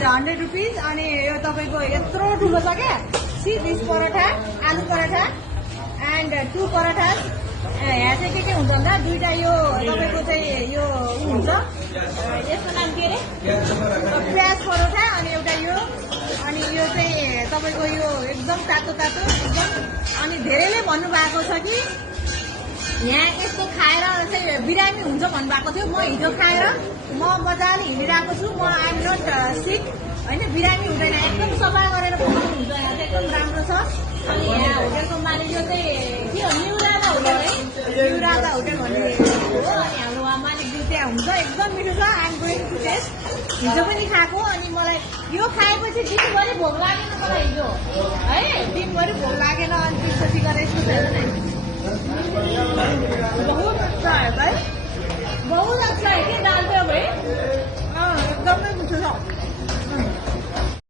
is 100 rupees अनि यो तपाईँको यत्रो ठुलो छ क्या सी दिस पराठा आलु पराठा एन्ड 2 पराठा यहाँ चाहिँ के हुन्छ भन्दा दुईटा यो तपाईँको चाहिँ यो हुन्छ यसको नाम के अरे प्याज परोठा अनि एउटा यो अनि यो चाहिँ तपाईँको यो एकदम तातो तातो एकदम अनि धेरैले भन्नुभएको छ कि यहाँ यस्तो खाएर चाहिँ बिरामी हुन्छ भन्नुभएको थियो म हिजो खाएर म मजाले हिँडिरहेको छु म आइएम नट सिक होइन बिरामी हुँदैन एकदम सफा गरेर पकाउनुहुन्छ यहाँ चाहिँ एकदम राम्रो छ अनि यहाँ होटेलको मालिक यो चाहिँ के हो न्यू राधा होटेल है न्यू राधा होटेल भन्ने हो अनि हाम्रो उहाँ मालिकज्यू त्यहाँ हुन्छ एकदम मिठो छ आइएम गोइङ टु टेस्ट हिजो पनि खाएको अनि मलाई यो खाएपछि दिनभरि भोक लागेन मलाई हिजो है दिनभरि भोक लागेन अनि त्यसपछि गरेर यस्तो हेर्नु न बहुत अच्छा है भाई बहुत अच्छा है कि दाल पे भाई एकदमै मिठो छ